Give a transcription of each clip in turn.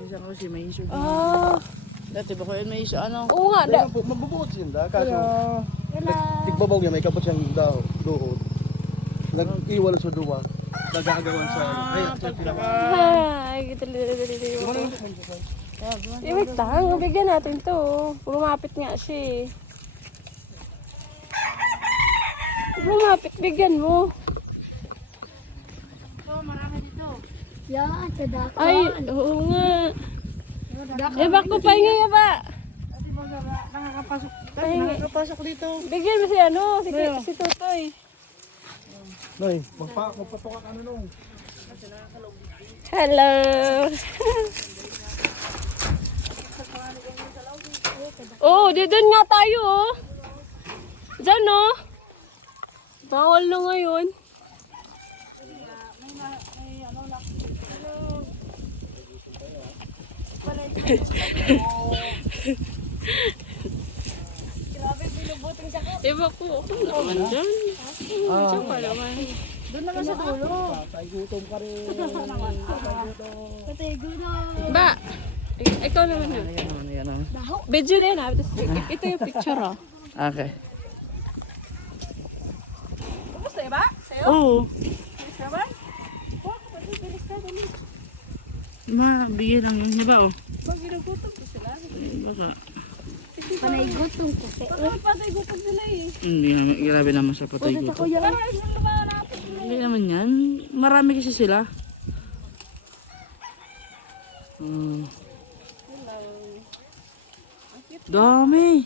Minsan kasi may iso. Dati ba ko yun may iso ano? Oo nga, da. Mabubuot sila, kaso tigbabaw niya, may kapot siyang doon. Nag-iwala sa duwa. Nagagawan sa... Ay, wait lang, bigyan natin to. Lumapit nga siya eh. Lumapit, bigyan mo. Yan, kadako. Ay, oo nga. Yaba ko, pahingi yaba. Nakakapasok dito. Bigyan mo si ano, si Tutoy. Nay, magpatukak ano nung. Hello. Oh, doon nga tayo oh. Diyan oh. Bawal na ngayon. Iba ko, ako naman dyan. Diyan pa naman. Doon naman sa dulo. Gutom ka rin. Patay gulo. Ba, ikaw naman yun. Yan naman. Video na yun ha. Ito yung picture oh. Okay. Kumusta ba? Sa'yo? Oo. Kumusta ba? Bilis ka, dali. Bigyan lang yun. Diba oh? Pag ginugutom ko sila. Baka. Panay gutom kasi. Baka patay gutom sila eh. Hindi naman. Grabe naman sa patay ko to. Hindi naman yan. Marami kasi sila. Dami.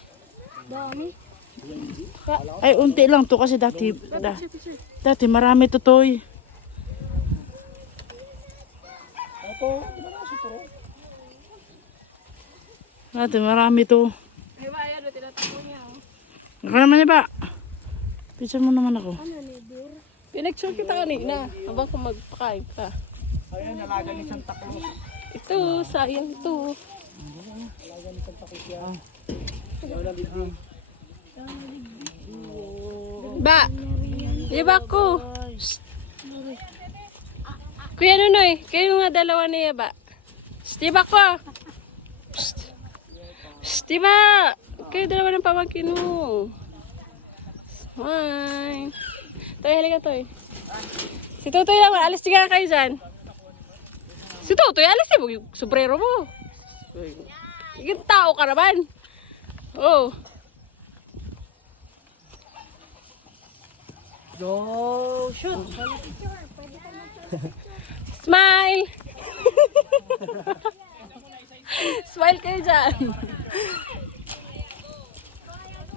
Dami. Ay, unti lang to kasi dati marami to toy. Dati marami to. Ay ba, ayan, tinatapo niya oh. Ako naman niya ba? Picture mo naman ako. Pinag-share kita kanina. Habang kung magpakain ka. Ayan, nalaga ni Santa Cruz. Ito, sayang ito. Ba, yaba ko. Shh. Kuya Nunoy, kayo nga dalawa niya ba? Stiba ko. Shh. Stiba, kayo dalawa ng pamangkin mo. Hi. Toy, halika Toy. Si Tutoy lang, alis ka kayo dyan. Si Tutoy, alis mo yung sombrero mo. Yung tao ka naman. Oh. Go, shoot. Smile! Smile kayo dyan.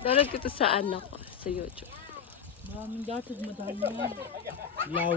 Download ko to sa anak ko, sa YouTube. Maraming gatid, madami yan. Lawak